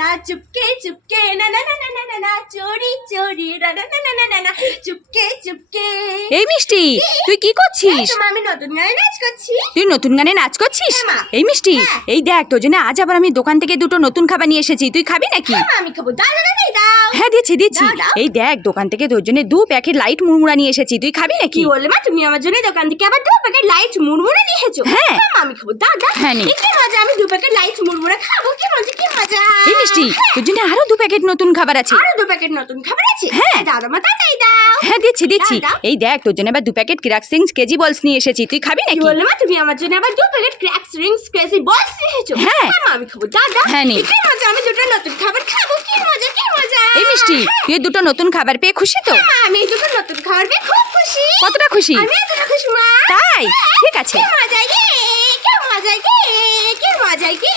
না চুপকে চুপকে না না না না না না না চোরি চোরি না না না না না না চুপকে চুপকে। এই মিষ্টি, তুই কি করছিস? আমি নতুন গানে নাচ করছি। তুই নতুন গানে নাচ করছিস? হ্যাঁ, মা। এই মিষ্টি, হ্যাঁ। এই দেখ তোর জন্য আজ আবার আমি দোকান থেকে দুটো নতুন খাবার নিয়ে এসেছি, তুই খাবি নাকি? আমি খাবো, দাও দাও দাও দাও। হ্যাঁ দিচ্ছি। দাও, দাও। এই দেখ দোকান থেকে তোর জন্য 2 প্যাকেট লাইট মুড়মুড়া নিয়ে এসেছি, তুই খাবি নাকি? কি বললে মা, তুমি আমার জন্য দোকান থেকে আবার 2 প্যাকেট লাইট মুড়মুড়ে নিয়ে এসেছো? হ্যাঁ। আমি খাবো, দাও দাও। হ্যাঁ, নে। কি মজা, আমি 2 প্যাকেট লাইট মুড়মুড়ে খাবো, কি মজা কি মজা। এই মিষ্টি, তোর জন্য আরো 2 প্যাকেট নতুন খাবার আছে। আরো 2 প্যাকেট নতুন খাবার আছে? হ্যাঁ। দাও দাও মা, তাড়াতাড়ি দাও। হ্যাঁ দিচ্ছি। দাও। এই দেখ তোর জন্য আবার 2 প্যাকেট ক্রাকসিংস কেজি বলস নিয়ে এসেছি, তুই খাবি কি নাকি? বললে মা, তুমি আমার জন্য আবার 2 প্যাকেট ক্র্যাকস রিংস ক্রেজি বলস নিয়ে এসেছো? হ্যাঁ। মা, আমি খাবো, দাও দাও। হ্যাঁ, নে। কি মজা, আমি দুটো নতুন খাবার খাবো, কি মজা কি মজা। এই মিষ্টি, তুই দুটো নতুন খাবার পেয়ে খুশি তো? মা, আমি এই দুটো নতুন খাবার পেয়ে খুব খুশি। কতটা খুশি? আমি এতটা খুশি মা। তাই? ঠিক আছে। কি মজা গে, কি মজা গে, কি মজা গে।